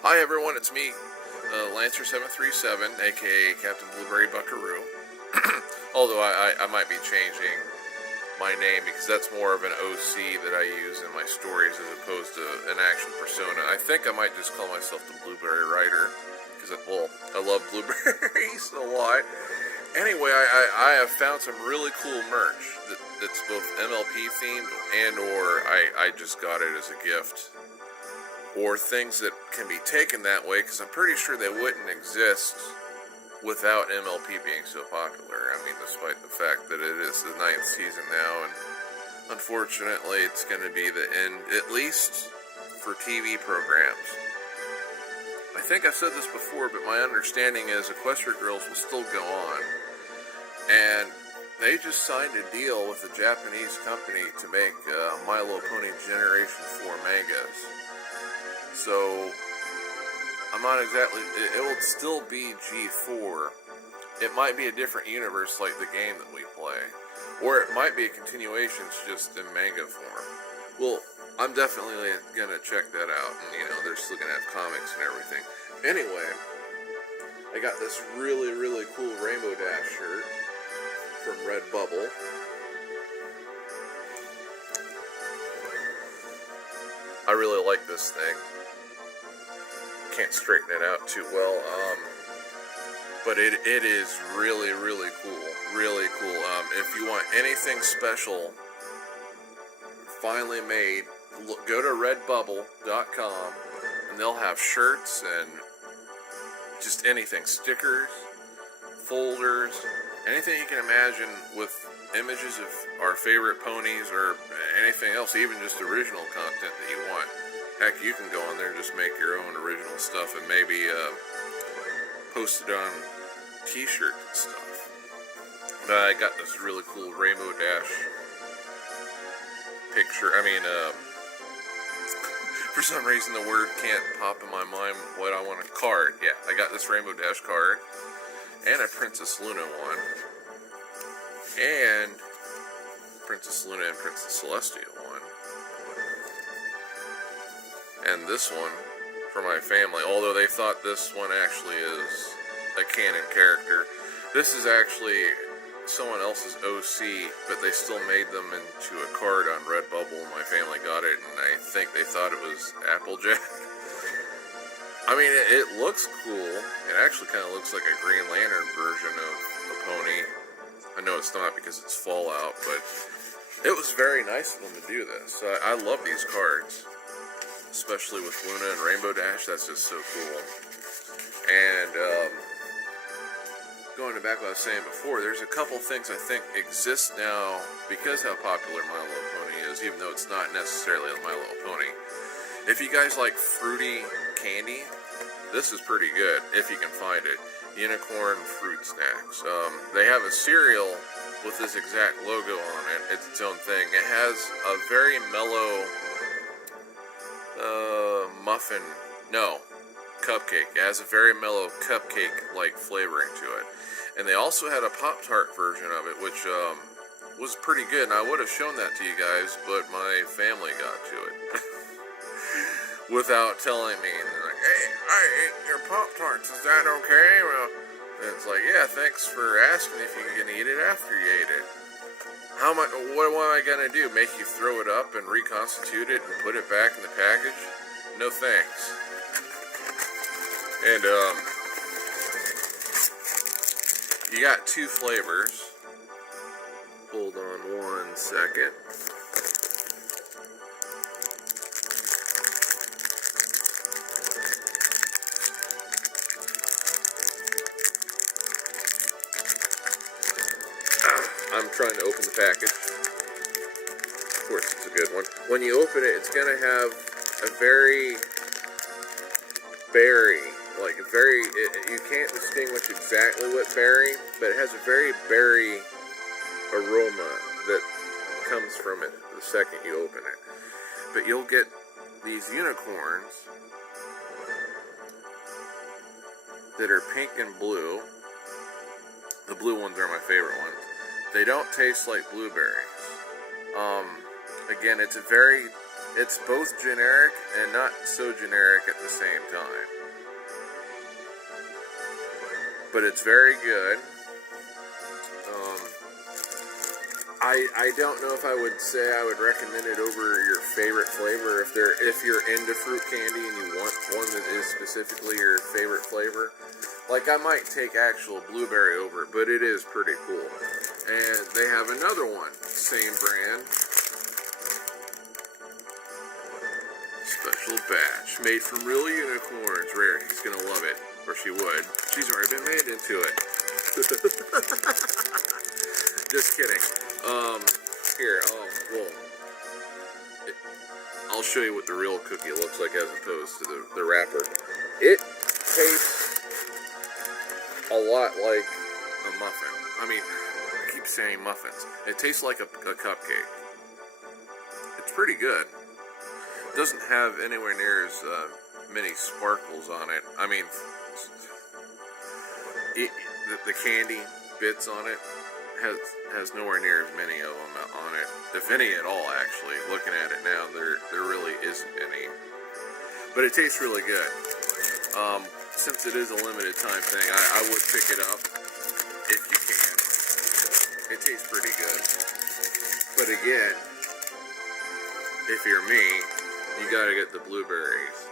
Hi everyone, it's me, Lancer737, aka Captain Blueberry Buckaroo. Although I might be changing my name because that's more of an OC that I use in my stories as opposed to an actual persona. I think I might just call myself the Blueberry Writer because, well, I love blueberries a lot. Anyway, I have found some really cool merch that's both MLP themed and or I just got it as a gift. Or things that can be taken that way, because I'm pretty sure they wouldn't exist without MLP being so popular. I mean, despite the fact that it is the 9th season now, and unfortunately it's going to be the end, at least for TV programs. I think I've said this before, but my understanding is Equestria Girls will still go on. And they just signed a deal with a Japanese company to make My Little Pony Generation 4 mangas. So, I'm not exactly, it will still be G4. It might be a different universe like the game that we play. Or it might be a continuation just in manga form. Well, I'm definitely going to check that out. And, you know, they're still going to have comics and everything. Anyway, I got this really, really cool Rainbow Dash shirt from Redbubble. I really like this thing. Can't straighten it out too well, but it is really, really cool. Really cool. If you want anything special, finally made, go to redbubble.com and they'll have shirts and just anything, stickers, folders, anything you can imagine with images of our favorite ponies or anything else, even just original content that you want. Heck, you can go on there and just make your own original stuff and maybe post it on t-shirts and stuff. But I got this really cool Rainbow Dash picture. I mean, for some reason the word can't pop in my mind what I want. A card. Yeah, I got this Rainbow Dash card. And a Princess Luna one. And Princess Luna and Princess Celestia one. And this one for my family, although they thought this one actually is a canon character. This is actually someone else's OC, but they still made them into a card on Redbubble. My family got it, and I think they thought it was Applejack. I mean, it looks cool. It actually kind of looks like a Green Lantern version of a pony. I know it's not because it's Fallout, but it was very nice of them to do this. I love these cards. Especially with Luna and Rainbow Dash, that's just so cool. And going back to what I was saying before, there's a couple things I think exist now because how popular My Little Pony is, even though it's not necessarily a My Little Pony. If you guys like fruity candy, this is pretty good, if you can find it. Unicorn Fruit Snacks. They have a cereal with this exact logo on it. It's its own thing. It has a very mellow cupcake. It has a very mellow cupcake-like flavoring to it. And they also had a Pop-Tart version of it, which was pretty good. And I would have shown that to you guys, but my family got to it. Without telling me. And they're like, hey, I ate your Pop-Tarts. Is that okay? Well, and it's like, yeah, thanks for asking if you can eat it after you ate it. How much? What am I gonna do? Make you throw it up and reconstitute it and put it back in the package? No thanks. And you got two flavors. Hold on one second. I'm trying to open the package. Of course, it's a good one. When you open it, it's going to have a very berry, you can't distinguish exactly what berry, but it has a very berry aroma that comes from it the second you open it. But you'll get these unicorns that are pink and blue. The blue ones are my favorite ones. They don't taste like blueberries. Again, it's a very It's both generic and not so generic at the same time. But it's very good. I don't know if I would say I would recommend it over your favorite flavor if you're into fruit candy and you want one that is specifically your favorite flavor. Like, I might take actual blueberry over it, but it is pretty cool. And they have another one, same brand. Special batch, made from real unicorns. Rarity's gonna love it, or she would. She's already been made into it. Just kidding. Here, I'll show you what the real cookie looks like as opposed to the wrapper. It tastes a lot like a muffin. I mean, I keep saying muffins. It tastes like a cupcake. It's pretty good. It doesn't have anywhere near as many sparkles on it. I mean, the candy bits on it has nowhere near as many of them on it, if any at all. Actually, looking at it now, there really isn't any. But it tastes really good. Since it is a limited time thing, I would pick it up if you can. It tastes pretty good. But again, if you're me, you gotta get the blueberries.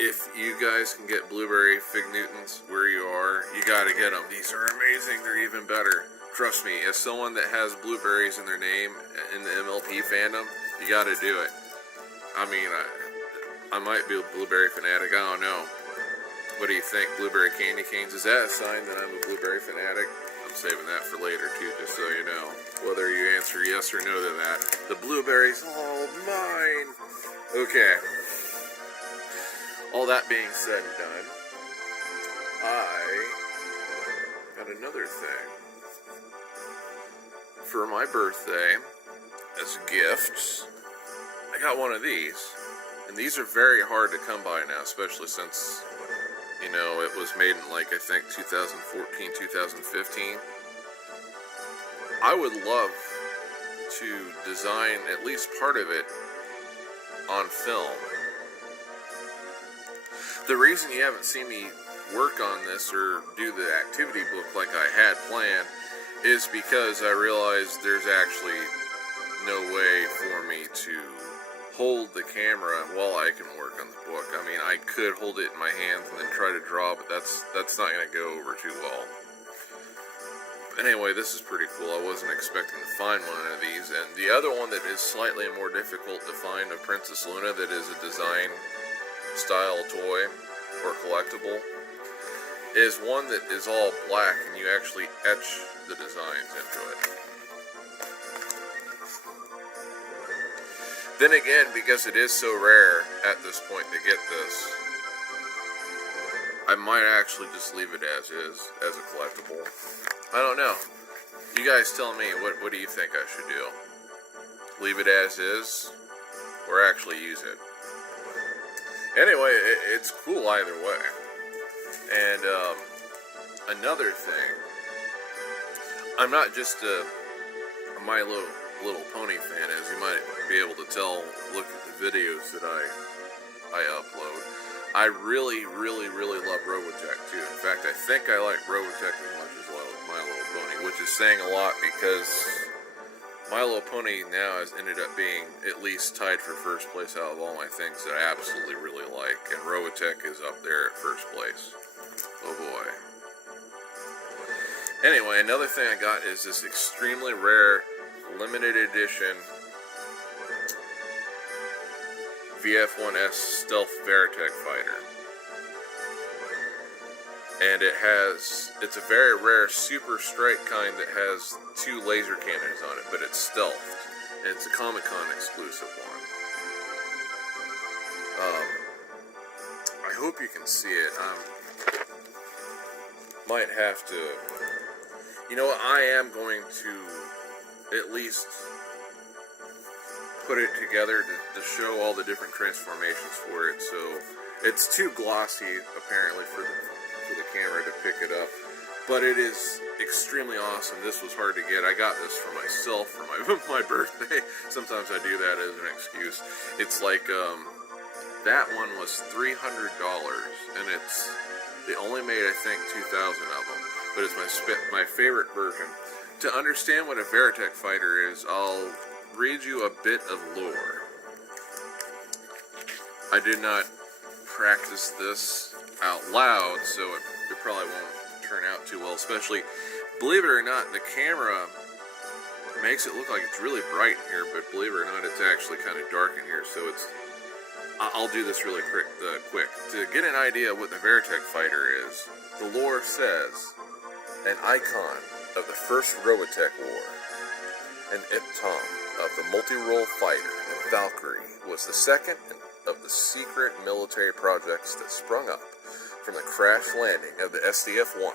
If you guys can get blueberry Fig Newtons where you are, you gotta get them. These are amazing. They're even better. Trust me, as someone that has blueberries in their name in the MLP fandom, you gotta do it. I mean, I might be a blueberry fanatic. I don't know. What do you think? Blueberry candy canes? Is that a sign that I'm a blueberry fanatic? I'm saving that for later too, just so you know. Whether you answer yes or no to that. The blueberries, all mine. Okay. All that being said and done, I got another thing. For my birthday, as a gift, I got one of these. And these are very hard to come by now, especially since, you know, it was made in, like, I think 2014, 2015. I would love to design at least part of it on film. The reason you haven't seen me work on this or do the activity book like I had planned is because I realized there's actually no way for me to hold the camera while I can work on the book. I mean, I could hold it in my hands and then try to draw, but that's not going to go over too well. But anyway, this is pretty cool. I wasn't expecting to find one of these. And the other one that is slightly more difficult to find of Princess Luna that is a design style toy or collectible is one that is all black and you actually etch the designs into it. Then again, because it is so rare at this point to get this, I might actually just leave it as is, as a collectible. I don't know. You guys tell me, what do you think I should do? Leave it as is, or actually use it? Anyway, it's cool either way. And another thing, I'm not just a My Little Pony fan, as you might be able to tell, look at the videos that I upload. I really, really, really love Robotech too. In fact, I think I like Robotech as much as My Little Pony, which is saying a lot because My Little Pony now has ended up being at least tied for first place out of all my things that I absolutely really like, and Robotech is up there at first place. Oh boy. Anyway, another thing I got is this extremely rare limited edition VF1S Stealth Veritech Fighter. And it's a very rare Super Strike kind that has 2 laser cannons on it, but it's stealthed. And it's a Comic-Con exclusive one. I hope you can see it. Might have to... You know what, I am going to at least put it together to show all the different transformations for it. So it's too glossy apparently for the camera to pick it up, but it is extremely awesome. This was hard to get. I got this for myself for my birthday. Sometimes I do that as an excuse. It's like, that one was $300, and they only made, I think, 2,000 of them, but it's my favorite version. To understand what a Veritech fighter is, I'll read you a bit of lore. I did not practice this out loud, so it probably won't turn out too well, especially, believe it or not, the camera makes it look like it's really bright in here, but believe it or not, it's actually kind of dark in here, so I'll do this really quick. To get an idea of what the Veritech fighter is, the lore says, an icon of the First Robotech War, an epitome of the multi-role fighter, the Valkyrie was the second of the secret military projects that sprung up from the crash landing of the SDF-1.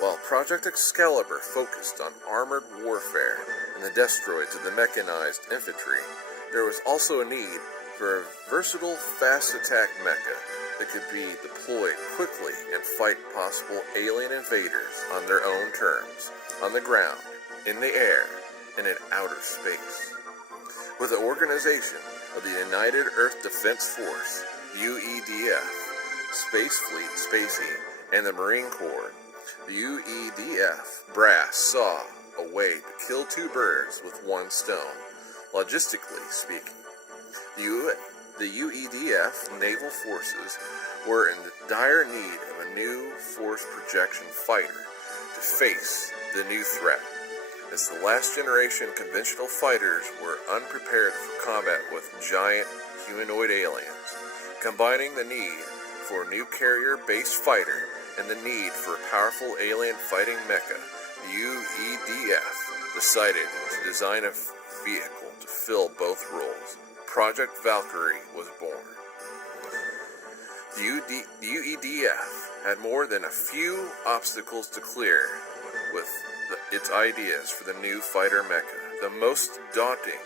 While Project Excalibur focused on armored warfare and the destroids of the mechanized infantry, there was also a need for a versatile, fast-attack mecha that could be deployed quickly and fight possible alien invaders on their own terms, on the ground, in the air, and in outer space. With the organization of the United Earth Defense Force, UEDF, Space Fleet, Spacey, and the Marine Corps, the UEDF brass saw a way to kill two birds with one stone, logistically speaking. The UEDF naval forces were in the dire need of a new force projection fighter to face the new threat, as the last generation conventional fighters were unprepared for combat with giant humanoid aliens. Combining the need for a new carrier-based fighter and the need for a powerful alien fighting mecha, the UEDF decided to design a vehicle to fill both roles. Project Valkyrie was born. The UEDF had more than a few obstacles to clear with its ideas for the new fighter mecha. The most daunting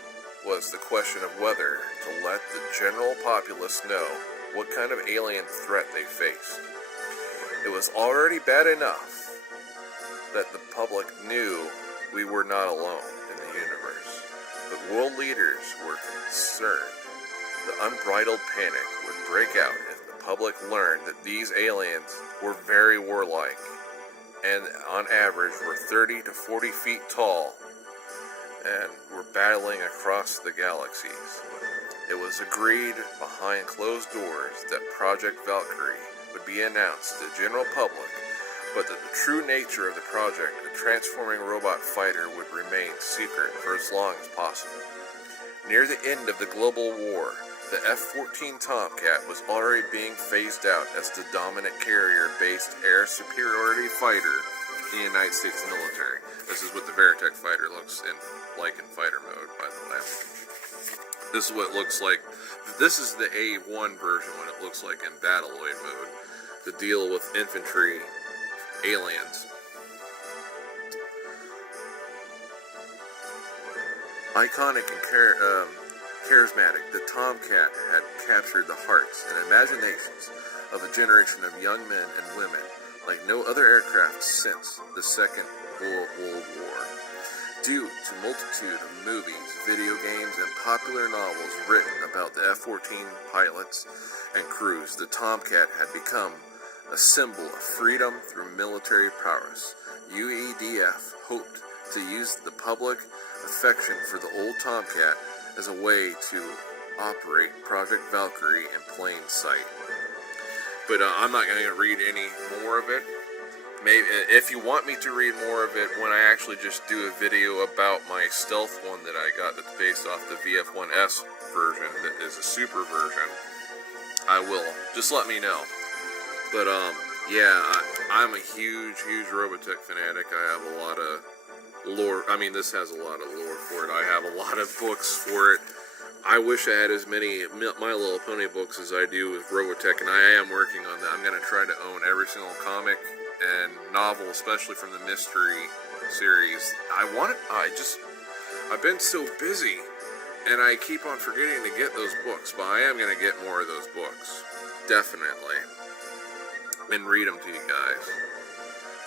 was the question of whether to let the general populace know what kind of alien threat they faced. It was already bad enough that the public knew we were not alone in the universe, but world leaders were concerned the unbridled panic would break out if the public learned that these aliens were very warlike and on average were 30 to 40 feet tall and were battling across the galaxies. It was agreed behind closed doors that Project Valkyrie would be announced to the general public, but that the true nature of the project, a transforming robot fighter, would remain secret for as long as possible. Near the end of the global war, the F-14 Tomcat was already being phased out as the dominant carrier-based air superiority fighter in the United States military. This is what the Veritech fighter looks like in fighter mode, by the way. This is what it looks like. This is the A1 version, what it looks like in Battleoid mode, to deal with infantry aliens. Iconic and charismatic, the Tomcat had captured the hearts and imaginations of a generation of young men and women like no other aircraft since the Second World War. Due to multitude of movies, video games, and popular novels written about the F-14 pilots and crews, the Tomcat had become a symbol of freedom through military prowess. UEDF hoped to use the public affection for the old Tomcat as a way to operate Project Valkyrie in plain sight. But I'm not going to read any more of it. Maybe if you want me to read more of it, when I actually just do a video about my stealth one that I got that's based off the VF1S version, that is a super version, I will. Just let me know. But yeah, I'm a huge Robotech fanatic. I have a lot of lore. I mean, this has a lot of lore for it. I have a lot of books for it. I wish I had as many My Little Pony books as I do with Robotech, and I am working on that. I'm going to try to own every single comic and novel, especially from the mystery series. I've been so busy, and I keep on forgetting to get those books, but I am going to get more of those books. Definitely. And read them to you guys.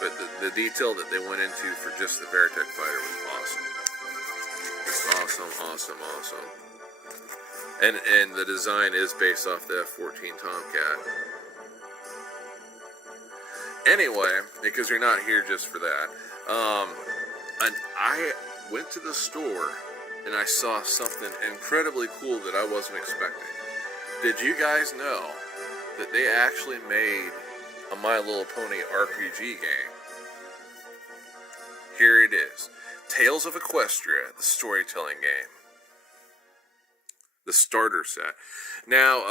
But the detail that they went into for just the Veritech fighter was awesome. Awesome. And the design is based off the F-14 Tomcat. Anyway, because you're not here just for that, and I went to the store and I saw something incredibly cool that I wasn't expecting. Did you guys know that they actually made a My Little Pony RPG game? Here it is. Tales of Equestria, the storytelling game. The starter set. Now,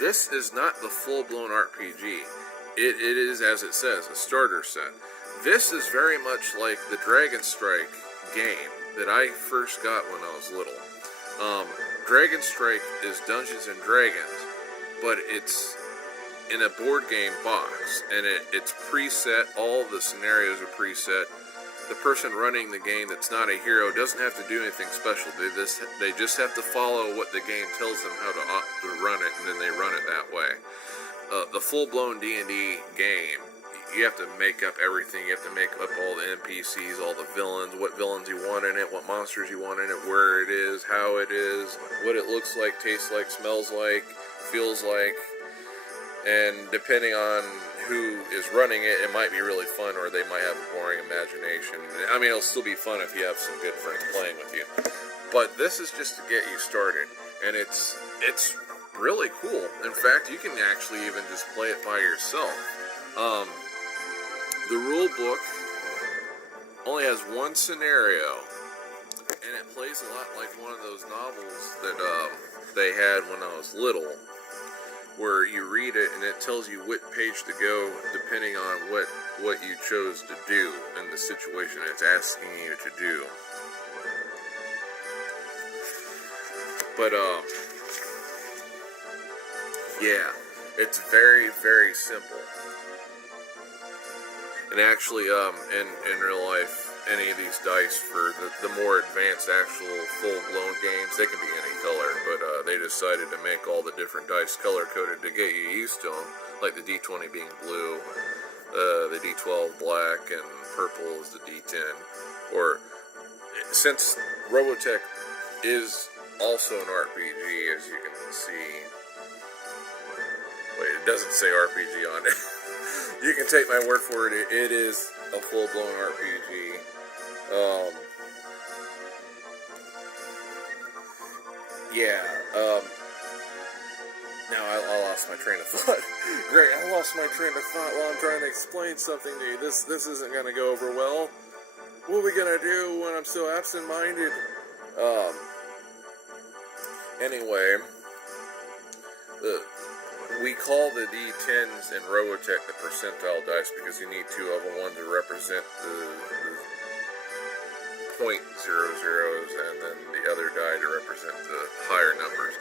this is not the full-blown RPG. It is, as it says, a starter set. This is very much like the Dragon Strike game that I first got when I was little. Dragon Strike is Dungeons and Dragons, but it's in a board game box, and it's preset. All the scenarios are preset. The person running the game that's not a hero doesn't have to do anything special. They just have to follow what the game tells them how to run it, and then they run it that way. The full-blown D&D game, you have to make up everything. You have to make up all the NPCs, all the villains, what villains you want in it, what monsters you want in it, where it is, how it is, what it looks like, tastes like, smells like, feels like. And depending on who is running it, it might be really fun, or they might have a boring imagination. I mean, it'll still be fun if you have some good friends playing with you. But this is just to get you started, and it's really cool. In fact, you can actually even just play it by yourself. The rule book only has one scenario, and it plays a lot like one of those novels that they had when I was little, where you read it and it tells you what page to go depending on what you chose to do in the situation it's asking you to do. But yeah, it's very, very simple. And actually, in real life, any of these dice for the more advanced, actual full-blown games, they can be any color, but they decided to make all the different dice color-coded to get you used to them, like the D20 being blue, the D12 black, and purple is the D10. Or, since Robotech is also an RPG, as you can see. Wait, it doesn't say RPG on it. You can take my word for it. It is a full-blown RPG. Now I lost my train of thought. Great, I lost my train of thought while I'm trying to explain something to you. This isn't going to go over well. What are we going to do when I'm so absent-minded? Anyway, we call the D10s in Robotech the percentile dice because you need two of them, one to represent the point zeros and then the other die to represent the higher numbers.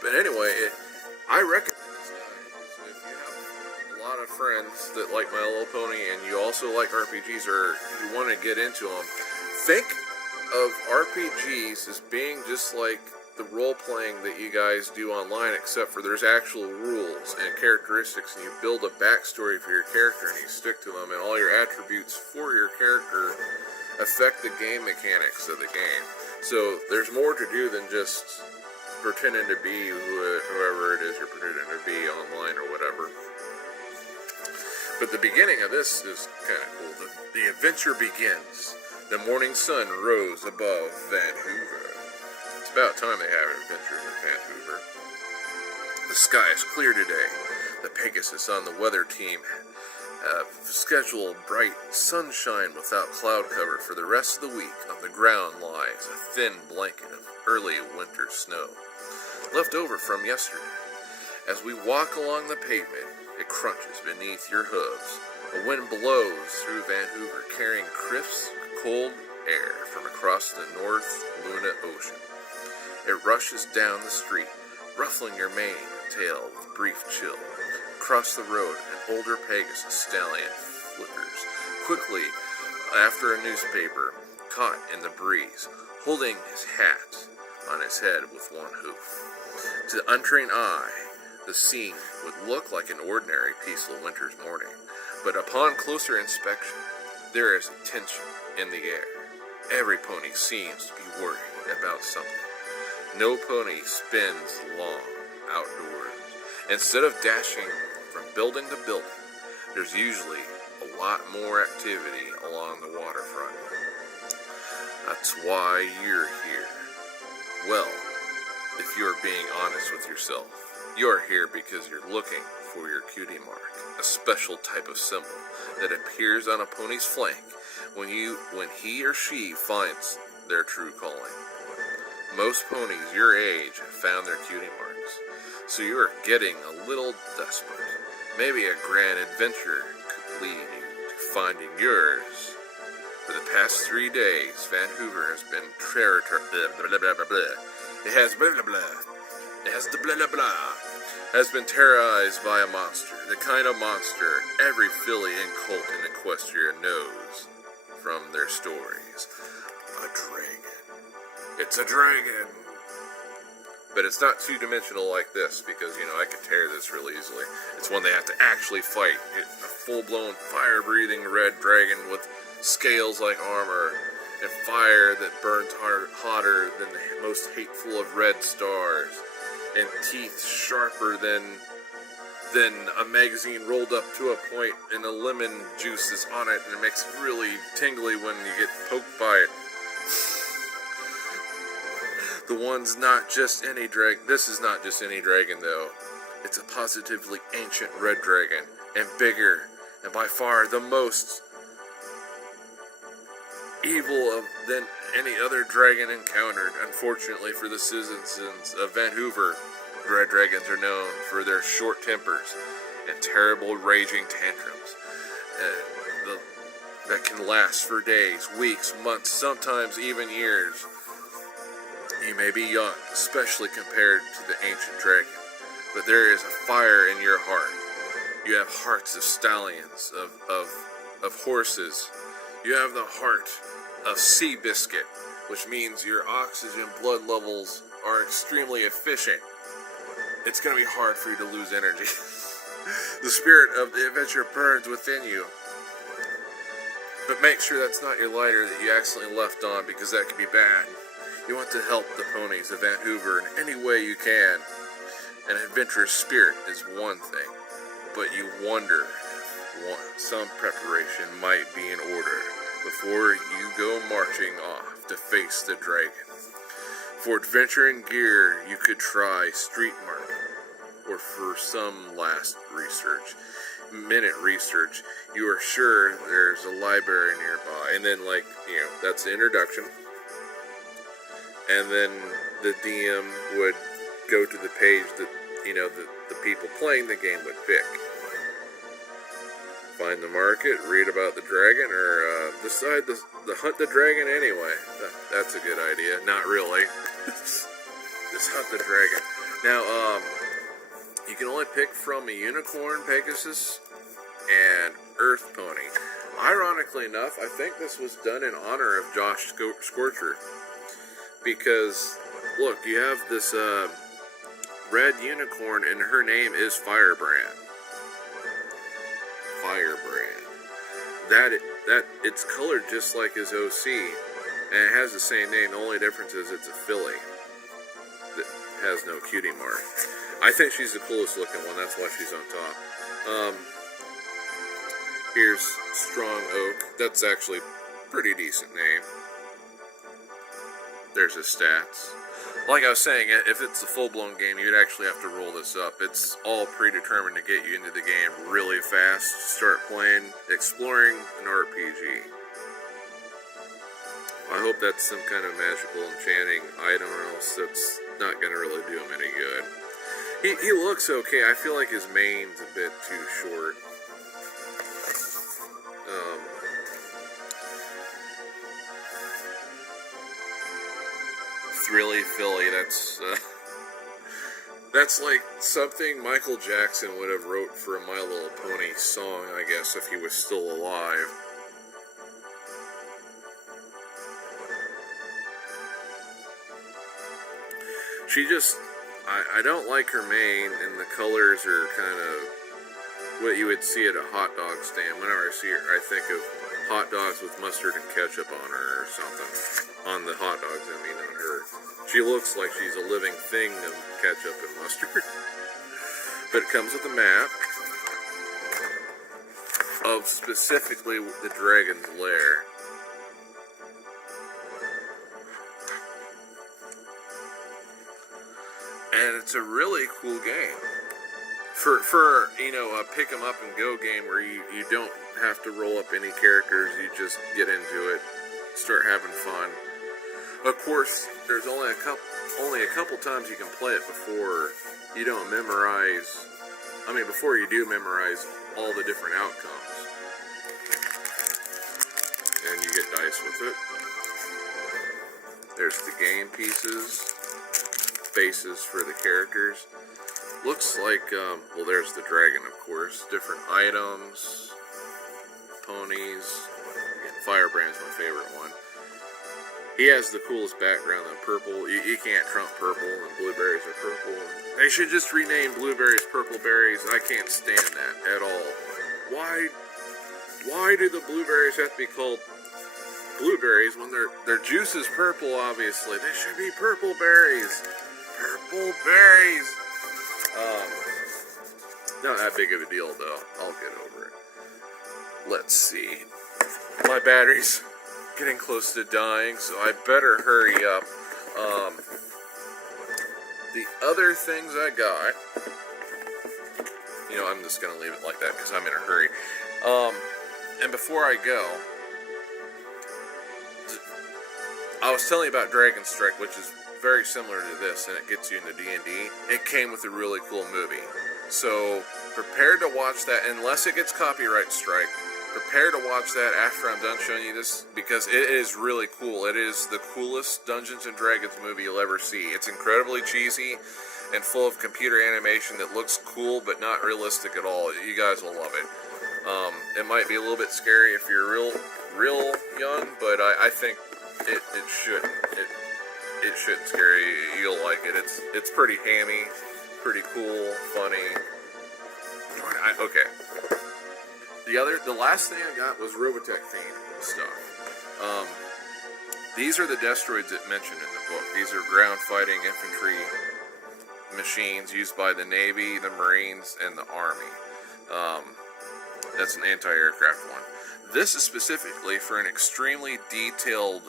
But anyway, I recommend this guy. So if you have a lot of friends that like My Little Pony and you also like RPGs or you want to get into them, think of RPGs as being just like the role-playing that you guys do online, except for there's actual rules and characteristics, and you build a backstory for your character and you stick to them, and all your attributes for your character affect the game mechanics of the game. So there's more to do than just pretending to be whoever it is you're pretending to be online or whatever. But the beginning of this is kind of cool. The adventure begins. The morning sun rose above Vancouver. It's about time they have adventures in Vancouver. The sky is clear today. The Pegasus on the weather team have scheduled bright sunshine without cloud cover for the rest of the week. On the ground lies a thin blanket of early winter snow, left over from yesterday. As we walk along the pavement, it crunches beneath your hooves. A wind blows through Vancouver, carrying crisp, cold air from across the North Luna Ocean. It rushes down the street, ruffling your mane and tail with brief chill. Across the road, an older Pegasus stallion flickers quickly after a newspaper, caught in the breeze, holding his hat on his head with one hoof. To the untrained eye, the scene would look like an ordinary, peaceful winter's morning. But upon closer inspection, there is tension in the air. Every pony seems to be worried about something. No pony spends long outdoors. Instead of dashing from building to building, there's usually a lot more activity along the waterfront. That's why you're here. Well, if you're being honest with yourself, you're here because you're looking for your cutie mark, a special type of symbol that appears on a pony's flank when he or she finds their true calling. Most ponies your age have found their cutie marks, so you are getting a little desperate. Maybe a grand adventure could lead you to finding yours. For the past 3 days, Vancouver has been has been terrorized by a monster, the kind of monster every filly and colt in Equestria knows from their stories. A dragon. It's a dragon. But it's not two-dimensional like this, because, I could tear this really easily. It's one they have to actually fight. It's a full-blown, fire-breathing red dragon with scales like armor, and fire that burns hotter than the most hateful of red stars, and teeth sharper than a magazine rolled up to a point, and the lemon juice is on it, and it makes it really tingly when you get poked by it. The one's not just any dragon. This is not just any dragon, though. It's a positively ancient red dragon, and bigger, and by far the most evil than any other dragon encountered. Unfortunately for the citizens of Vancouver, red dragons are known for their short tempers and terrible raging tantrums that can last for days, weeks, months, sometimes even years. You may be young, especially compared to the ancient dragon, but there is a fire in your heart. You have hearts of stallions, of horses. You have the heart of sea biscuit, which means your oxygen blood levels are extremely efficient. It's going to be hard for you to lose energy. The spirit of the adventure burns within you. But make sure that's not your lighter that you accidentally left on, because that could be bad. You want to help the ponies of Vancouver in any way you can. An adventurous spirit is one thing, but you wonder if some preparation might be in order before you go marching off to face the dragon. For adventure and gear, you could try Street Market, or for some last minute research, you are sure there's a library nearby. And then, that's the introduction. And then the DM would go to the page that, the people playing the game would pick. Find the market, read about the dragon, or decide to hunt the dragon anyway. That's a good idea. Not really. Just hunt the dragon. Now, you can only pick from a unicorn, Pegasus, and Earth Pony. Ironically enough, I think this was done in honor of Josh Scorcher. Because, look, you have this red unicorn, and her name is Firebrand. Firebrand. That it's colored just like his OC, and it has the same name. The only difference is it's a filly that has no cutie mark. I think she's the coolest looking one. That's why she's on top. Here's Strong Oak. That's actually a pretty decent name. There's his stats. Like I was saying, if it's a full-blown game, you'd actually have to roll this up. It's all predetermined to get you into the game really fast. Start playing, exploring an RPG. I hope that's some kind of magical enchanting item, or else that's not going to really do him any good. He looks okay. I feel like his mane's a bit too short. Thrilly Philly, that's like something Michael Jackson would have wrote for a My Little Pony song, I guess, if he was still alive. She just, I don't like her mane, and the colors are kind of what you would see at a hot dog stand. Whenever I see her, I think of hot dogs with mustard and ketchup on her or something. On the hot dogs, I mean, on her. She looks like she's a living thing of ketchup and mustard. But it comes with a map of specifically the dragon's lair. And it's a really cool game. For you know, a pick 'em up and go game where you don't have to roll up any characters, you just get into it, start having fun. Of course, there's only a couple times you can play it before you don't memorize. I mean, before you do memorize all the different outcomes, and you get dice with it. There's the game pieces, faces for the characters. Looks like, well, there's the dragon, of course. Different items, ponies. Firebrand's my favorite one. He has the coolest background, the purple. You can't trump purple, and blueberries are purple. They should just rename blueberries purple berries. I can't stand that at all. Why do the blueberries have to be called blueberries when their juice is purple, obviously? They should be purple berries. Purple berries. Not that big of a deal, though. I'll get over it. Let's see. My battery's getting close to dying, so I better hurry up. The other things I got, you know, I'm just going to leave it like that because I'm in a hurry. And before I go, I was telling you about Dragon Strike, which is very similar to this, and it gets you into D&D. It came with a really cool movie. So, prepare to watch that, unless it gets copyright strike. Prepare to watch that after I'm done showing you this, because it is really cool. It is the coolest Dungeons & Dragons movie you'll ever see. It's incredibly cheesy and full of computer animation that looks cool, but not realistic at all. You guys will love it. It might be a little bit scary if you're real young, but I think it shouldn't. It shouldn't scare you. You'll like it. It's pretty hammy, pretty cool, funny. Okay. The last thing I got was Robotech themed stuff. These are the destroids it mentioned in the book. These are ground fighting infantry machines used by the Navy, the Marines, and the Army. That's an anti-aircraft one. This is specifically for an extremely detailed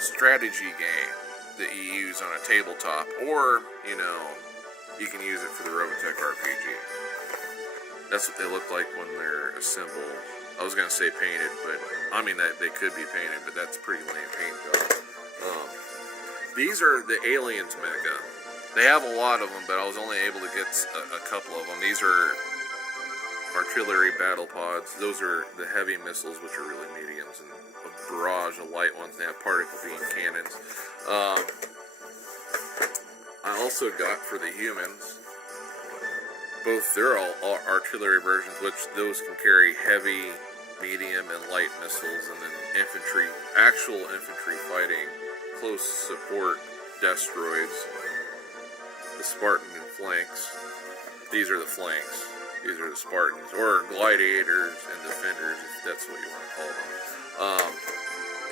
strategy game that you use on a tabletop, or, you know, you can use it for the Robotech RPG. That's what they look like when they're assembled. I was going to say painted, but I mean that they could be painted, but that's a pretty lame paint job. These are the aliens mecha. They have a lot of them, but I was only able to get a couple of them. These are artillery battle pods. Those are the heavy missiles, which are really mediums, and a barrage of light ones. They have particle beam cannons. I also got for the humans, both, they're all artillery versions, which those can carry heavy, medium, and light missiles, and then actual infantry fighting, close support destroids, the Spartan and flanks. These are the flanks. These are the Spartans, or gladiators and defenders, if that's what you want to call them.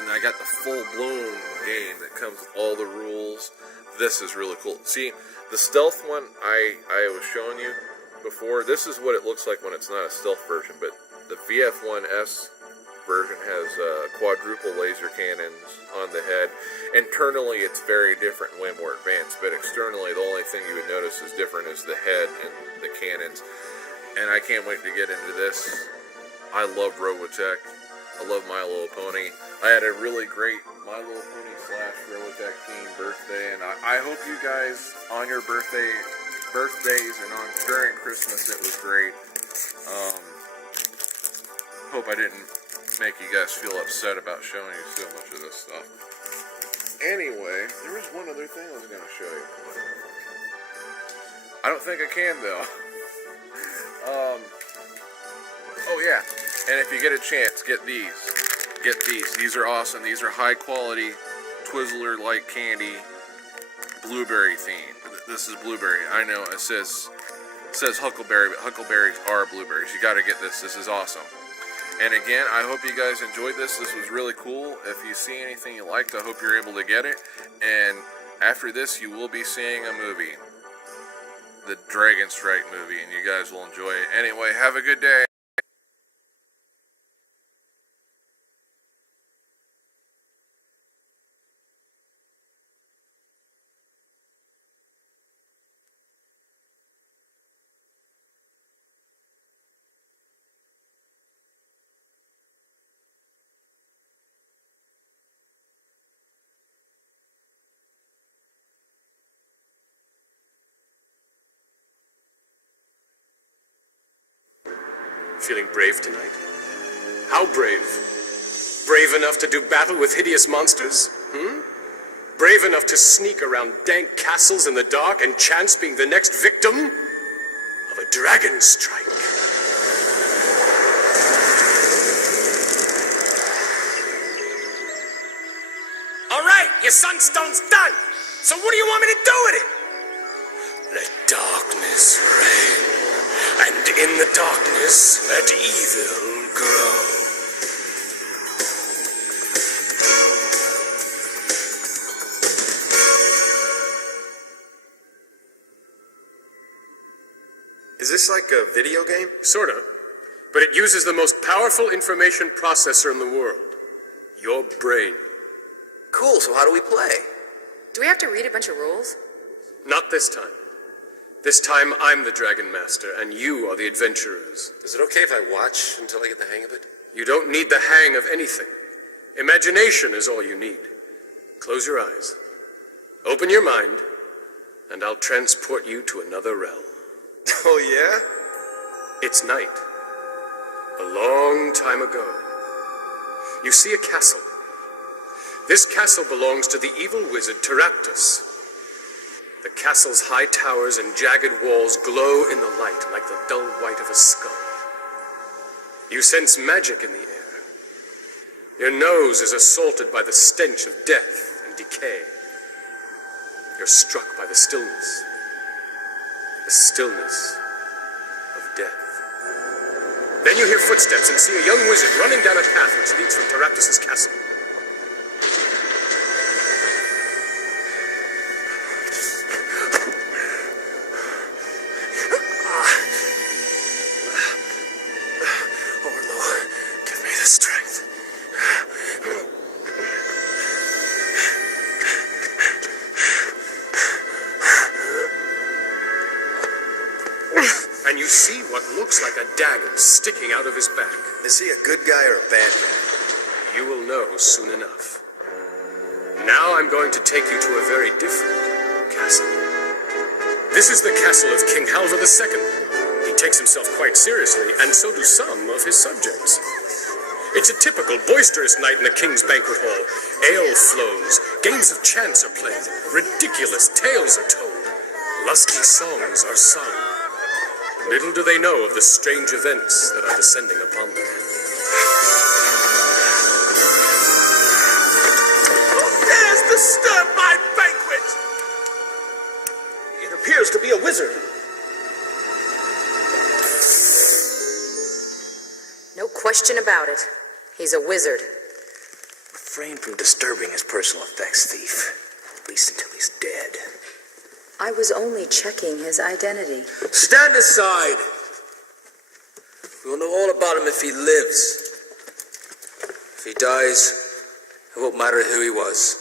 And I got the full-blown game that comes with all the rules. This is really cool. See, the stealth one I was showing you before, this is what it looks like when it's not a stealth version, but the VF1S version has quadruple laser cannons on the head. Internally, it's very different and way more advanced, but externally, the only thing you would notice is different is the head and the cannons. And I can't wait to get into this. I love Robotech. I love My Little Pony. I had a really great My Little Pony / Robotech themed birthday, and I hope you guys, on your birthdays and during Christmas, it was great. Hope I didn't make you guys feel upset about showing you so much of this stuff. Anyway, there was one other thing I was going to show you. I don't think I can, though. Oh yeah, and if you get a chance, get these. Get these. These are awesome. These are high quality Twizzler-like candy, blueberry themed. This is blueberry. I know it says says huckleberry, but huckleberries are blueberries. You got to get this. This is awesome. And again, I hope you guys enjoyed this. This was really cool. If you see anything you liked, I hope you're able to get it. And after this, you will be seeing a movie. The Dragon Strike movie, and you guys will enjoy it. Anyway, have a good day. Feeling brave tonight? How brave? Brave enough to do battle with hideous monsters? Brave enough to sneak around dank castles in the dark and chance being the next victim of a dragon strike? All right, your sunstone's done. So what do you want me to do with it? Let darkness reign. And in the darkness, let evil grow. Is this like a video game? Sorta. But it uses the most powerful information processor in the world. Your brain. Cool, so how do we play? Do we have to read a bunch of rules? Not this time. This time, I'm the Dragon Master, and you are the adventurers. Is it okay if I watch until I get the hang of it? You don't need the hang of anything. Imagination is all you need. Close your eyes. Open your mind, and I'll transport you to another realm. Oh, yeah? It's night. A long time ago. You see a castle. This castle belongs to the evil wizard Teraptus. The castle's high towers and jagged walls glow in the light like the dull white of a skull. You sense magic in the air. Your nose is assaulted by the stench of death and decay. You're struck by the stillness of death. Then you hear footsteps and see a young wizard running down a path which leads from Teraptus' castle. And you see what looks like a dagger sticking out of his back. Is he a good guy or a bad guy? You will know soon enough. Now I'm going to take you to a very different castle. This is the castle of King Halvar II. He takes himself quite seriously, and so do some of his subjects. It's a typical boisterous night in the king's banquet hall. Ale flows, games of chance are played, ridiculous tales are told, lusty songs are sung. Little do they know of the strange events that are descending upon them. Who dares disturb my banquet? It appears to be a wizard. No question about it. He's a wizard. Refrain from disturbing his personal effects, thief. At least until he's dead. I was only checking his identity. Stand aside! We'll know all about him if he lives. If he dies, it won't matter who he was.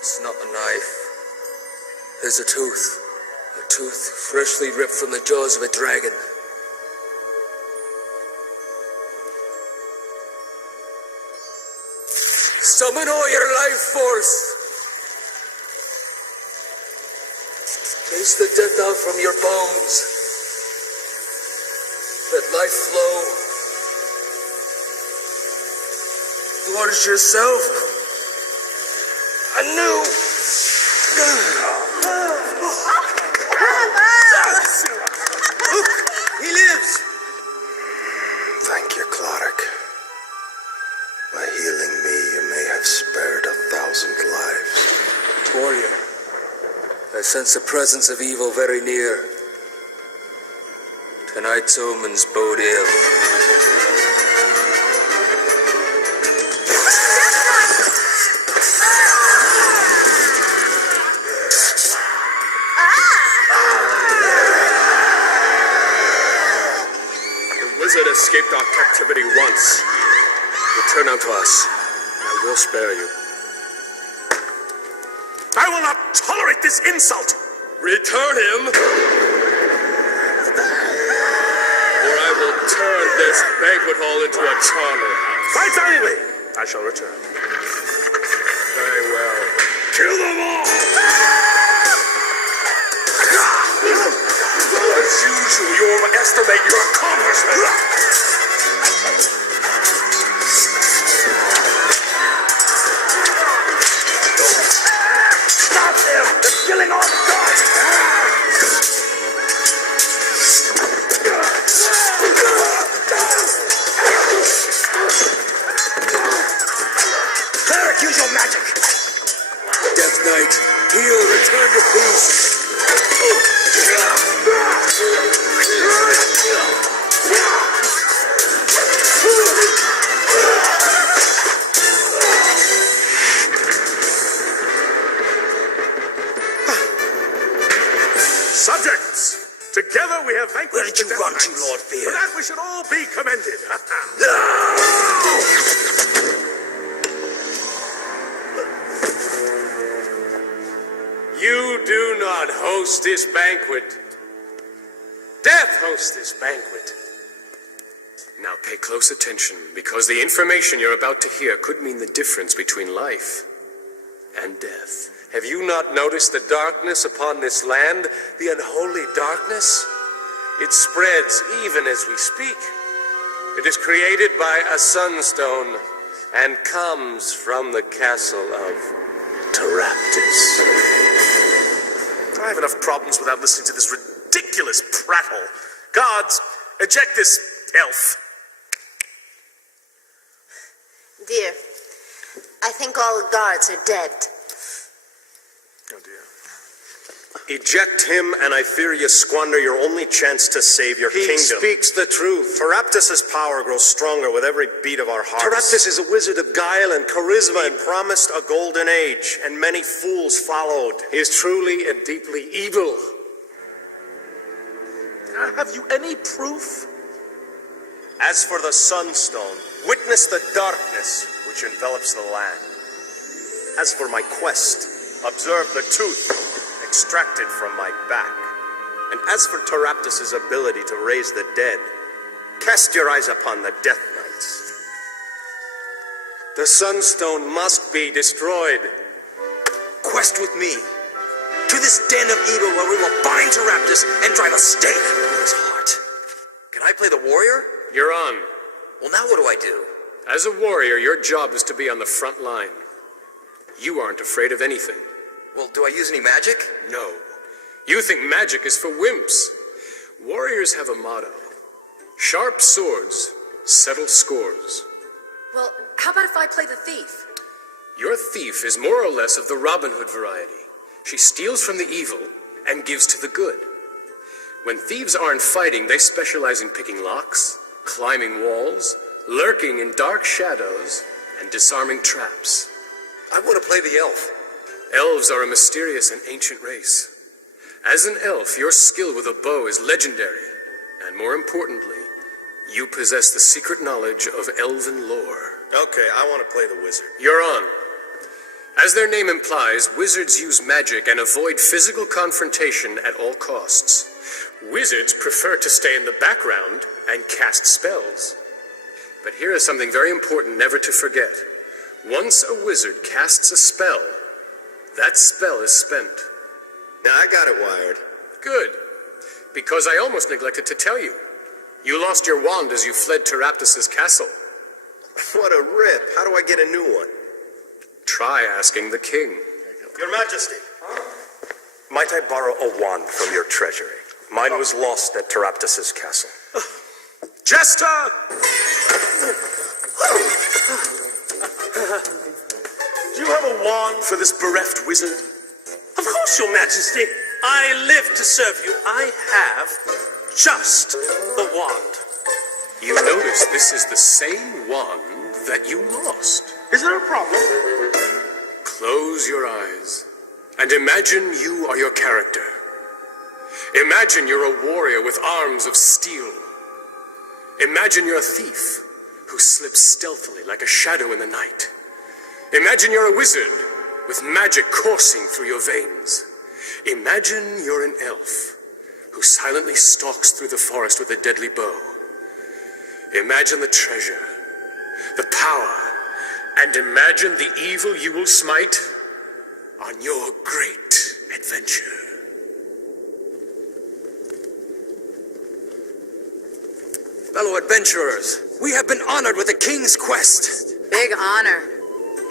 It's not a knife. It's a tooth. A tooth freshly ripped from the jaws of a dragon. Summon all your life force. Chase the death out from your bones. Let life flow. Forge yourself anew. Look, he lives. Thank you, Clodagh. By healing me, you may have spared 1,000 lives. Warrior, as sense the presence of evil very near. Tonight's omens bode ill. The wizard escaped our captivity once. Return unto us, and I will spare you. I will not tolerate this insult! Return him, or I will turn this banquet hall into a charnel house. Fight valiantly! I shall return. Very well. Kill them all! As usual, you overestimate your accomplishment! Stop them! They're killing all the guards! Cleric, use your magic! Death Knight, heal, return to peace. Subjects, together we have vanquished. Where did you the run Death to, Knights. Lord Fear? For that we should all be commended. You do not host this banquet. Death hosts this banquet. Now pay close attention, because the information you're about to hear could mean the difference between life and death. Have you not noticed the darkness upon this land? The unholy darkness? It spreads even as we speak. It is created by a sunstone and comes from the castle of Taraptus. I have enough problems without listening to this ridiculous prattle. Guards, eject this elf. Dear, I think all the guards are dead. Oh dear. Eject him, and I fear you squander your only chance to save your kingdom. He speaks the truth. Taraptus' power grows stronger with every beat of our hearts. Taraptus is a wizard of guile and charisma and promised a golden age, and many fools followed. He is truly and deeply evil. Have you any proof? As for the Sunstone, witness the darkness which envelops the land. As for my quest, observe the tooth extracted from my back. And as for Taraptus' ability to raise the dead, cast your eyes upon the Death Knights. The Sunstone must be destroyed. Quest with me. To this den of evil where we will bind Taraptus and drive a stake through his heart. Can I play the warrior? You're on. Well, now what do I do? As a warrior, your job is to be on the front line. You aren't afraid of anything. Well, do I use any magic? No. You think magic is for wimps. Warriors have a motto. Sharp swords settle scores. Well, how about if I play the thief? Your thief is more or less of the Robin Hood variety. She steals from the evil and gives to the good. When thieves aren't fighting, they specialize in picking locks, climbing walls, lurking in dark shadows, and disarming traps. I want to play the elf. Elves are a mysterious and ancient race. As an elf, your skill with a bow is legendary, and more importantly, you possess the secret knowledge of elven lore. Okay, I want to play the wizard. You're on. As their name implies, wizards use magic and avoid physical confrontation at all costs. Wizards prefer to stay in the background and cast spells. But here is something very important never to forget. Once a wizard casts a spell, that spell is spent. Now, I got it wired. Good. Because I almost neglected to tell you. You lost your wand as you fled Taraptus' castle. What a rip. How do I get a new one? Try asking the king. Your Majesty. Might I borrow a wand from your treasury? Mine was lost at Taraptus' castle. Jester! Do you have a wand for this bereft wizard? Of course, Your Majesty. I live to serve you. I have just the wand. You notice this is the same wand that you lost. Is there a problem? Close your eyes and imagine you are your character. Imagine you're a warrior with arms of steel. Imagine you're a thief who slips stealthily like a shadow in the night. Imagine you're a wizard with magic coursing through your veins. Imagine you're an elf who silently stalks through the forest with a deadly bow. Imagine the treasure, the power, and imagine the evil you will smite on your great adventure. Fellow adventurers, we have been honored with the King's quest. Big honor.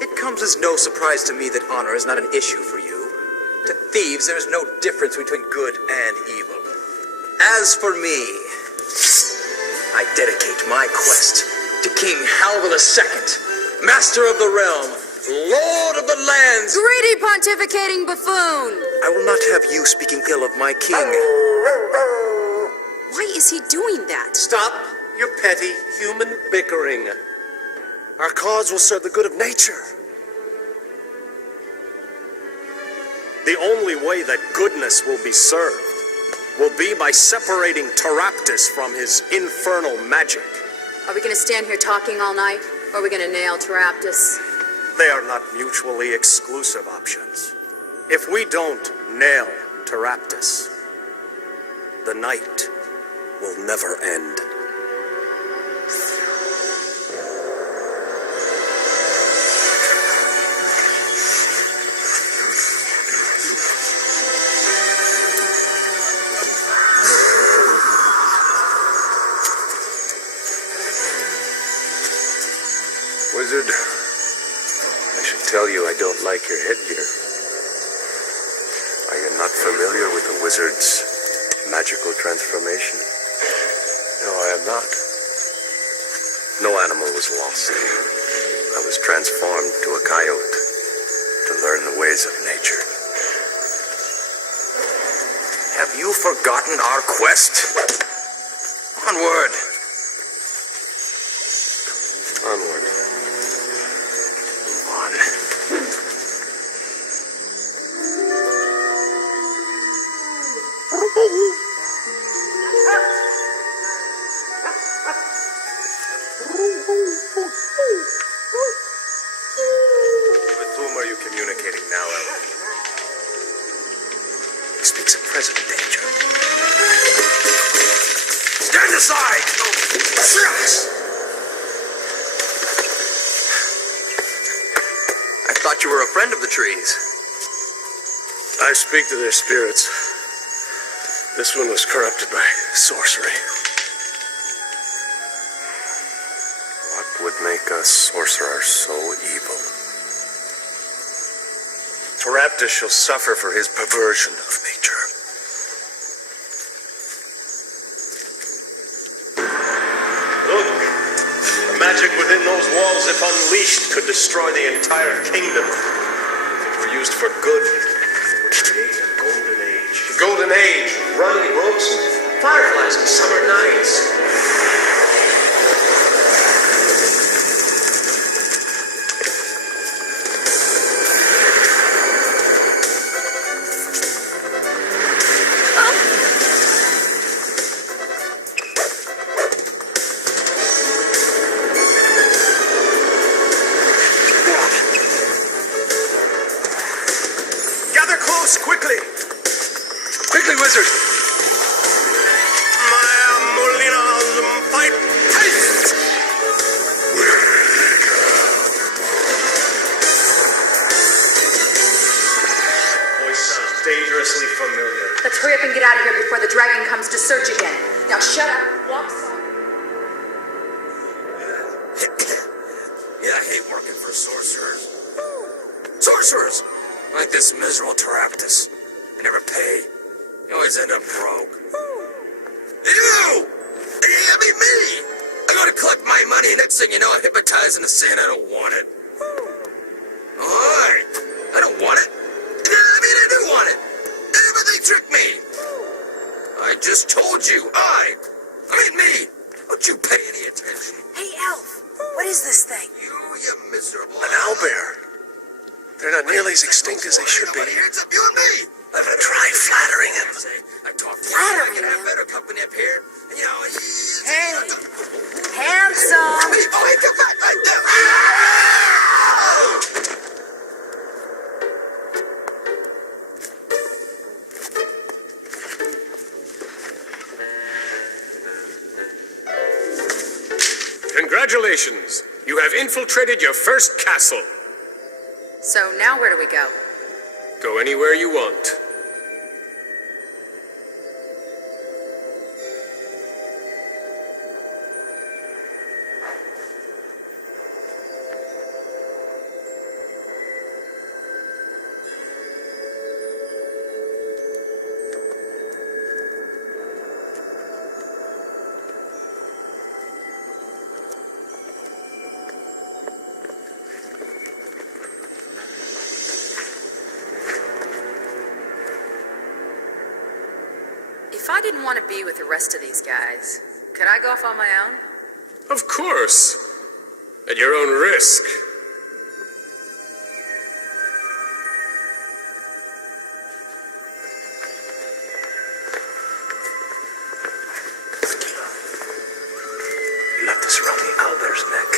It comes as no surprise to me that honor is not an issue for you. To thieves, there is no difference between good and evil. As for me, I dedicate my quest to King Halva II, Master of the Realm, Lord of the Lands. Greedy pontificating buffoon! I will not have you speaking ill of my king. Why is he doing that? Stop your petty human bickering. Our cause will serve the good of nature. The only way that goodness will be served will be by separating Taraptus from his infernal magic. Are we gonna stand here talking all night, or are we gonna nail Taraptus? They are not mutually exclusive options. If we don't nail Taraptus, the night will never end. Wizard, I should tell you I don't like your headgear. Are you not familiar with a wizard's magical transformation? No, I am not. No animal was lost. I was transformed to a coyote to learn the ways of nature. Have you forgotten our quest? Onward. Onward. Move on. With whom are you communicating now, Ellen? He speaks of present danger. Stand aside! I thought you were a friend of the trees. I speak to their spirits. This one was corrupted by sorcery. What would make a sorcerer so evil? Taraptus shall suffer for his perversion of nature. Look, the magic within those walls, if unleashed, could destroy the entire kingdom. If it were used for good, it would create a golden age. A golden age, running ropes, and fireflies on summer nights. Gather close, quickly! Quickly, wizard! Fight! Haste! Voice sounds dangerously familiar. Let's hurry up and get out of here before the dragon comes to search again. Now shut up, walk slow. Yeah, I hate working for sorcerers. Sorcerers! Like this miserable Taraptus. They never pay. You always end up broke. You! I mean me! I go to collect my money, next thing you know, I'm hypnotizing the sand. I don't want it. Alright. I don't want it. I mean, I do want it. But they tricked just told you, I mean me. Don't you pay any attention. Hey, Elf, what is this thing? You miserable. An owlbear. They're not nearly as extinct as they should be. Here, it's up you and me. Try flattering him. I talked to Flattering you. I can have him? better company up here. And, you know, Hey, handsome. Hey, oh, hey, come back. Hey, there. Congratulations! You have infiltrated your first castle. So now where do we go? Go anywhere you want. If I didn't want to be with the rest of these guys, could I go off on my own? Of course. At your own risk. You left us around the owlbear's neck.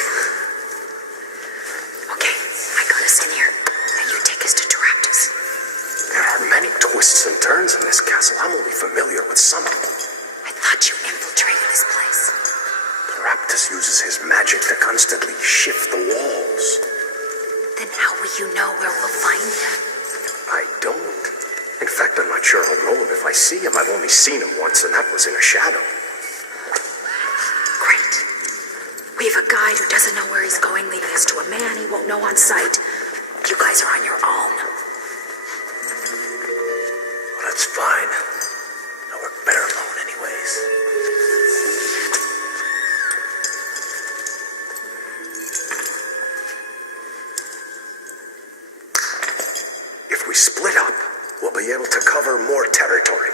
Okay, I got us in here. Now you take us to Teraptus. There are many twists and turns in this castle. I'm only familiar with some of them. I thought you infiltrated this place. Raptus uses his magic to constantly shift the walls. Then how will you know where we'll find him? I don't. In fact, I'm not sure I'll know him if I see him. I've only seen him once, and that was in a shadow. Great. We have a guide who doesn't know where he's going, leading us to a man he won't know on sight. You guys are on your own. Well, that's fine. I'll work better alone anyways. If we split up, we'll be able to cover more territory.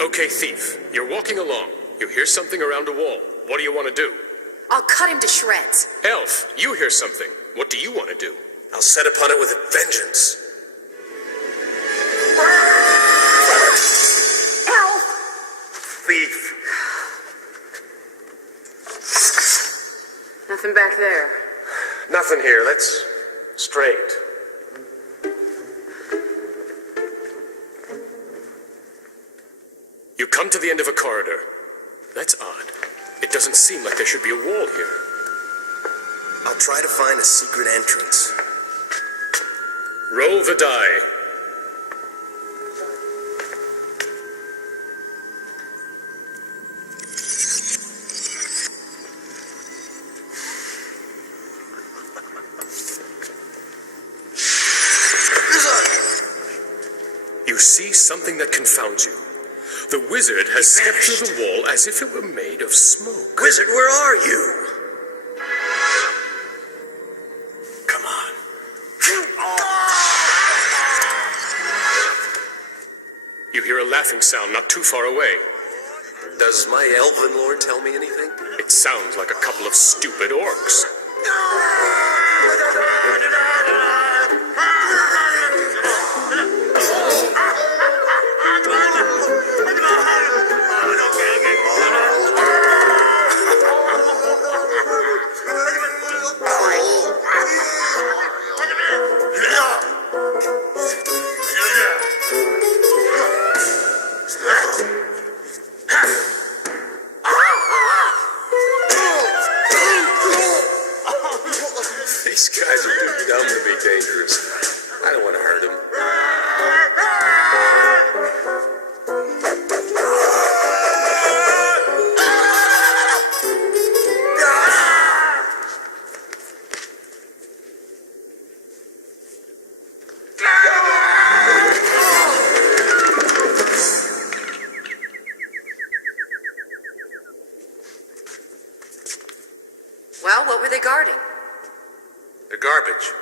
Okay, thief. You're walking along. You hear something around a wall. What do you want to do? I'll cut him to shreds. Elf, you hear something. What do you want to do? I'll set upon it with a vengeance. Elf! Thief. Nothing back there. Nothing here. Let's straight. You come to the end of a corridor. That's odd. It doesn't seem like there should be a wall here. I'll try to find a secret entrance. Roll the die. You see something that confounds you. The wizard has stepped through the wall as if it were made of smoke. Wizard, where are you? Come on. You hear a laughing sound not too far away. Does my elven lord tell me anything? It sounds like a couple of stupid orcs. These guys are too dumb to be dangerous. I don't want to hurt them. Well, what were they guarding? They're garbage.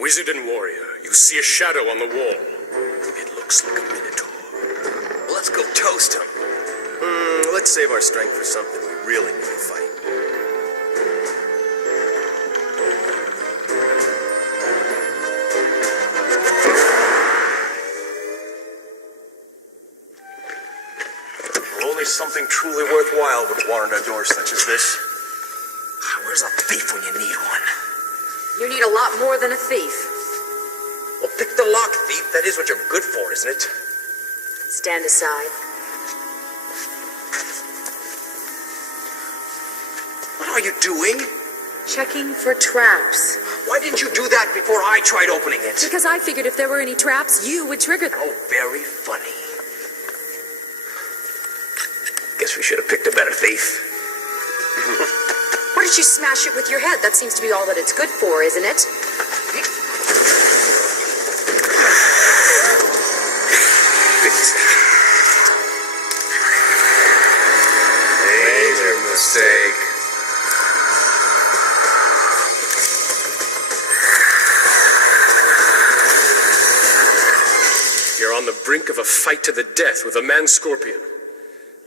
Wizard and warrior, you see a shadow on the wall. It looks like a minotaur. Well, let's go toast him. Let's save our strength for something we really need to fight. Only something truly worthwhile would warrant a door such as this. Where's a thief when you need one? You need a lot more than a thief. Well, pick the lock, thief. That is what you're good for, isn't it? Stand aside. What are you doing? Checking for traps. Why didn't you do that before I tried opening it? Because I figured if there were any traps, you would trigger them. Oh, very funny. Guess we should have picked a better thief. Why did you smash it with your head? That seems to be all that it's good for, isn't it? Major mistake. You're on the brink of a fight to the death with a man-scorpion.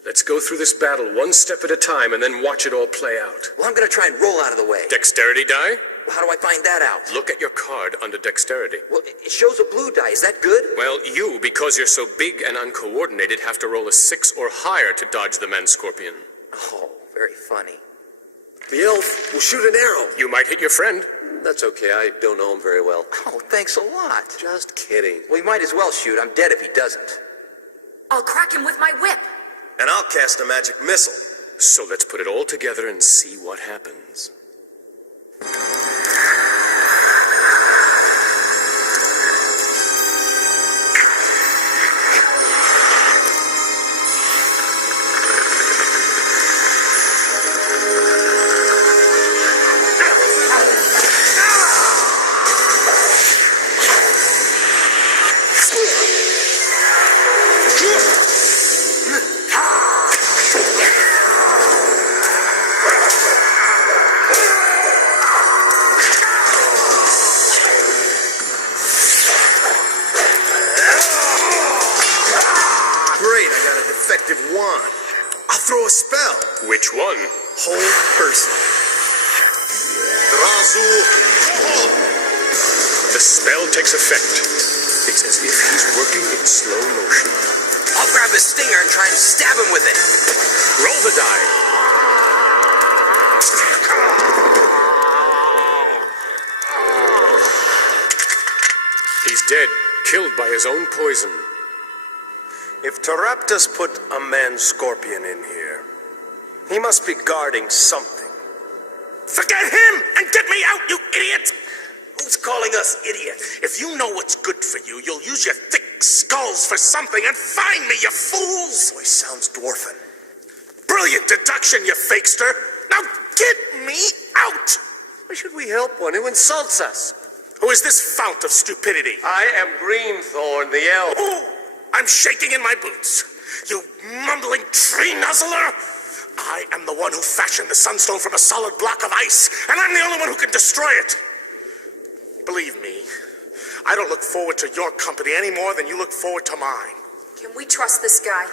Let's go through this battle one step at a time and then watch it all play out. Well, I'm gonna try and roll out of the way. Dexterity die? Well, how do I find that out? Look at your card under dexterity. Well, it shows a blue die. Is that good? Well, you, because you're so big and uncoordinated, have to roll a 6 or higher to dodge the man-scorpion. Oh, very funny. The elf will shoot an arrow. You might hit your friend. That's okay, I don't know him very well. Oh, thanks a lot. Just kidding. Well, he might as well shoot. I'm dead if he doesn't. I'll crack him with my whip. And I'll cast a magic missile. So let's put it all together and see what happens. Great, I got a defective wand. I'll throw a spell. Which one? Hold person. Razu. The spell takes effect. It's as if he's working in slow motion. I'll grab his stinger and try and stab him with it. Roll the die. He's dead, killed by his own poison. If Taraptus put a man-scorpion in here, he must be guarding something. Forget him and get me out, you idiot! Who's calling us idiots? If you know what's good for you, you'll use your thick skulls for something and find me, you fools! Voice sounds dwarfen. Brilliant deduction, you fakester! Now get me out! Why should we help one who insults us? Who is this fount of stupidity? I am Greenthorn, the elf. Oh, I'm shaking in my boots. You mumbling tree nuzzler! I am the one who fashioned the sunstone from a solid block of ice, and I'm the only one who can destroy it. Believe me, I don't look forward to your company any more than you look forward to mine. Can we trust this guy?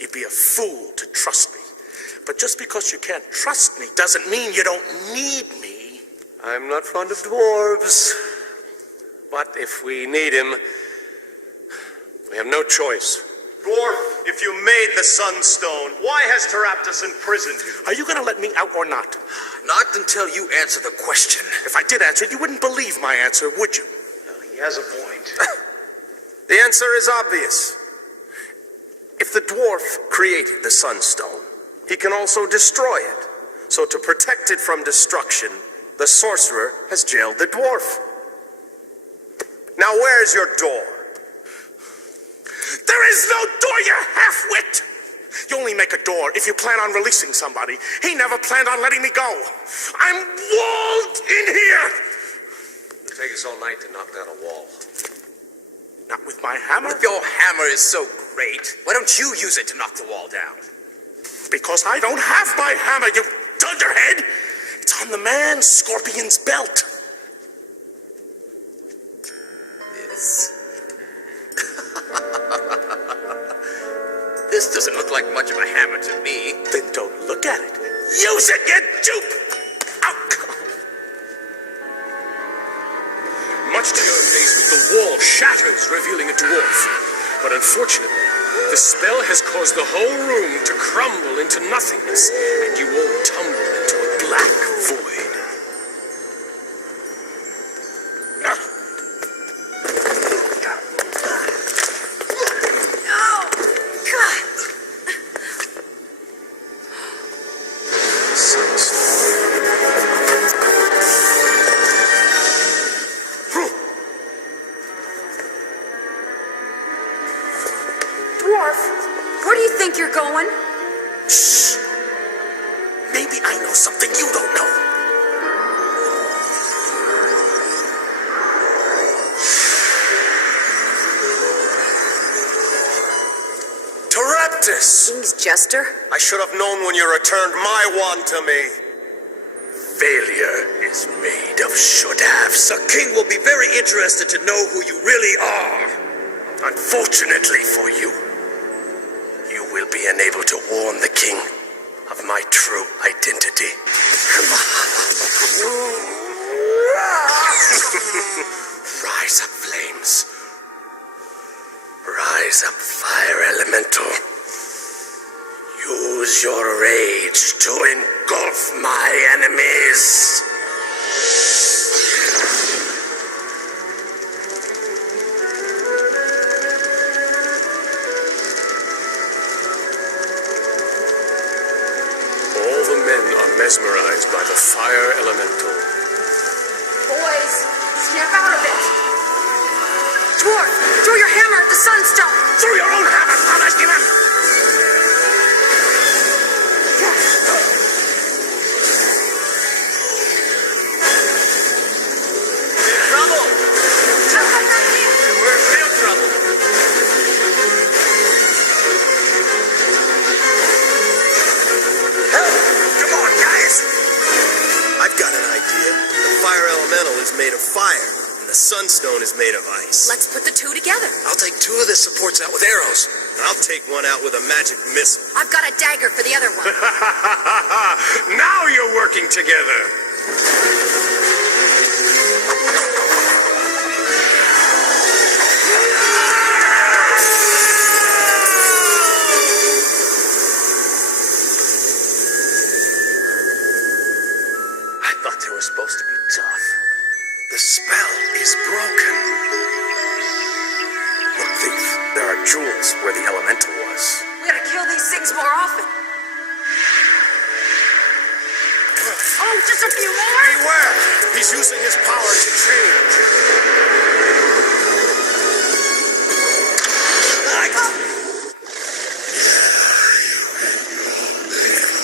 You'd be a fool to trust me. But just because you can't trust me doesn't mean you don't need me. I'm not fond of dwarves. But if we need him, we have no choice. Dwarf, if you made the sunstone, why has Taraptus imprisoned you? Are you going to let me out or not? Not until you answer the question. If I did answer it, you wouldn't believe my answer, would you? He has a point. The answer is obvious. If the dwarf created the sunstone, he can also destroy it. So to protect it from destruction, the sorcerer has jailed the dwarf. Now where's your door? There is no door, you half-wit! You only make a door if you plan on releasing somebody. He never planned on letting me go. I'm walled in here! It'll take us all night to knock down a wall. Not with my hammer. If your hammer is so great, why don't you use it to knock the wall down? Because I don't have my hammer, you dunderhead! It's on the man-scorpion's belt. it, you dupe! Ow. Much to your amazement, the wall shatters, revealing a dwarf. But unfortunately, the spell has caused the whole room to crumble into nothingness, and you all tumble into a black void. Dwarf, where do you think you're going? Shh. Maybe I know something you don't know. Tareptus! King's jester? I should have known when you returned my wand to me. Failure is made of should-haves. The king will be very interested to know who you really are. Unfortunately for you, you will be unable to warn the king of my true identity. Rise up, flames. Rise up, fire elemental. Use your rage to engulf my enemies. All the men are mesmerized by the fire elemental. Boys, snap out of it. Dwarf, throw your hammer at the sunstone. Through your own hammer, Thomas Given! Trouble! We're in real trouble. Come on, guys! I've got an idea. The fire elemental is made of fire, and the sunstone is made of ice. Let's put the two together. I'll take two of the supports out with arrows. And I'll take one out with a magic missile. I've got a dagger for the other one. Now you're working together. I thought they were supposed to be tough. The spell is broken. Look, Thief, there are jewels where the elemental was. We gotta kill these things more often. Oh, just a few more? Beware! He's using his power to change.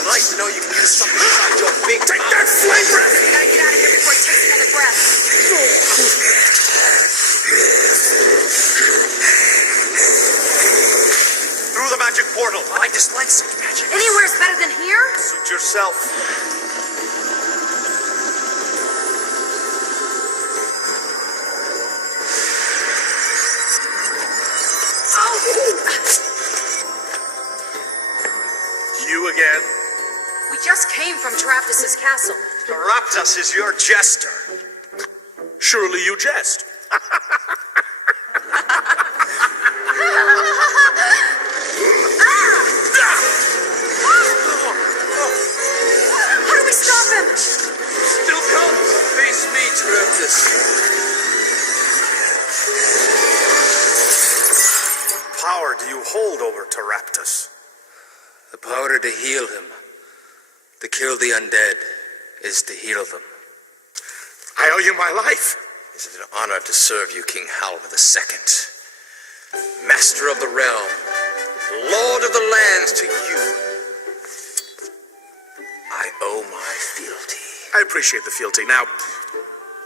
Nice to know you can use something inside your big Take that flame breath! We gotta get out of here before he takes another breath. Through the magic portal. I dislike such magic. Anywhere's better than here? Suit yourself. You again? We just came from Taraptus' castle. Raptus is your jester. Surely you jest. How do we stop him? Still comes. Face me, Raptus. What power do you hold over Taraptus? The power to heal him. To kill the undead is to heal them. I owe you my life. Is it an honor to serve you, King Halva II, Master of the Realm, Lord of the Lands, to you? I owe my fealty. I appreciate the fealty. Now,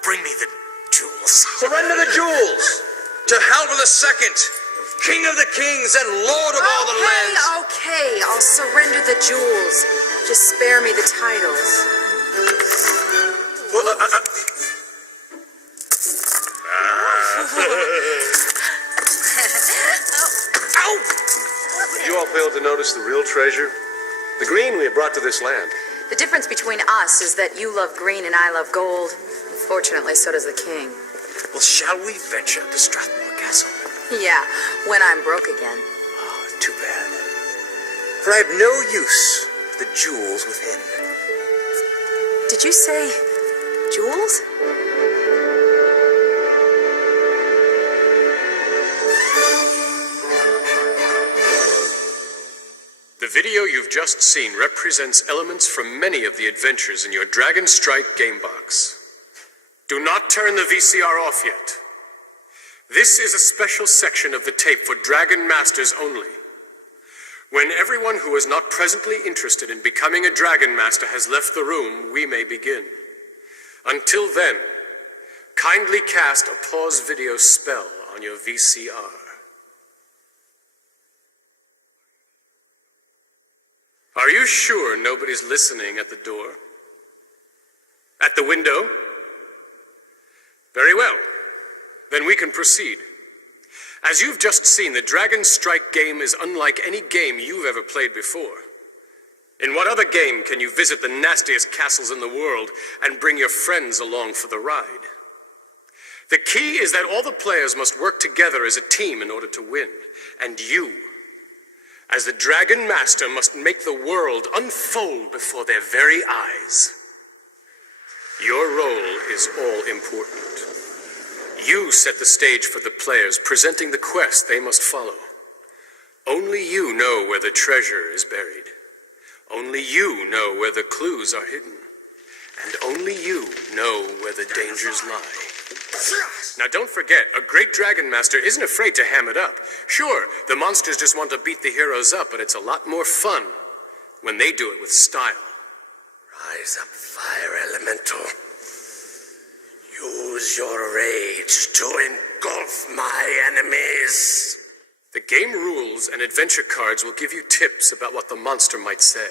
bring me the jewels. Surrender the jewels to Halva II, King of the Kings and Lord of all the lands. Okay, I'll surrender the jewels. Just spare me the titles. You all failed to notice the real treasure? The green we had brought to this land. The difference between us is that you love green and I love gold. Fortunately, so does the king. Well, shall we venture to Strathmore Castle? Yeah, when I'm broke again. Oh, too bad. For I have no use for the jewels within. Did you say jewels? The video you've just seen represents elements from many of the adventures in your Dragon Strike game box. Do not turn the VCR off yet. This is a special section of the tape for Dragon Masters only. When everyone who is not presently interested in becoming a Dragon Master has left the room, we may begin. Until then, kindly cast a pause video spell on your VCR. Are you sure nobody's listening at the door? At the window? Very well. Then we can proceed. As you've just seen, the Dragon Strike game is unlike any game you've ever played before. In what other game can you visit the nastiest castles in the world and bring your friends along for the ride? The key is that all the players must work together as a team in order to win. And you, as the Dragon Master, must make the world unfold before their very eyes. Your role is all important. You set the stage for the players, presenting the quest they must follow. Only you know where the treasure is buried. Only you know where the clues are hidden. And only you know where the dangers lie. Now don't forget, a great Dragon Master isn't afraid to ham it up. Sure, the monsters just want to beat the heroes up, but it's a lot more fun when they do it with style. Rise up, fire elemental. Use your rage to engulf my enemies. The game rules and adventure cards will give you tips about what the monster might say.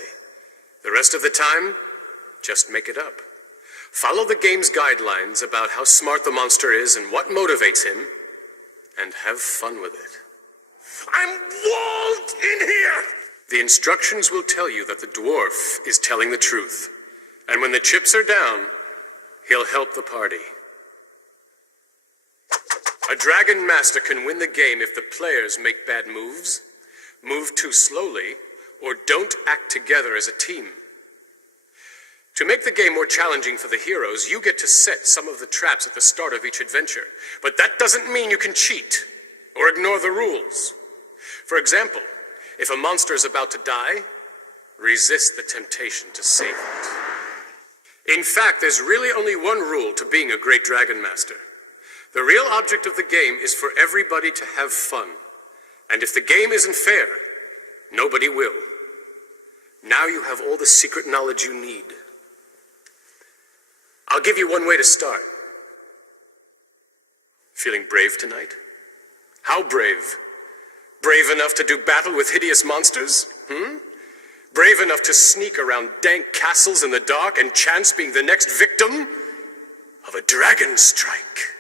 The rest of the time, just make it up. Follow the game's guidelines about how smart the monster is and what motivates him, and have fun with it. I'm walled in here! The instructions will tell you that the dwarf is telling the truth, and when the chips are down, he'll help the party. A Dragon Master can win the game if the players make bad moves, move too slowly, or don't act together as a team. To make the game more challenging for the heroes, you get to set some of the traps at the start of each adventure. But that doesn't mean you can cheat or ignore the rules. For example, if a monster is about to die, resist the temptation to save it. In fact, there's really only one rule to being a great Dragon Master. The real object of the game is for everybody to have fun. And if the game isn't fair, nobody will. Now you have all the secret knowledge you need. I'll give you one way to start. Feeling brave tonight? How brave? Brave enough to do battle with hideous monsters? Brave enough to sneak around dank castles in the dark and chance being the next victim of a dragon strike?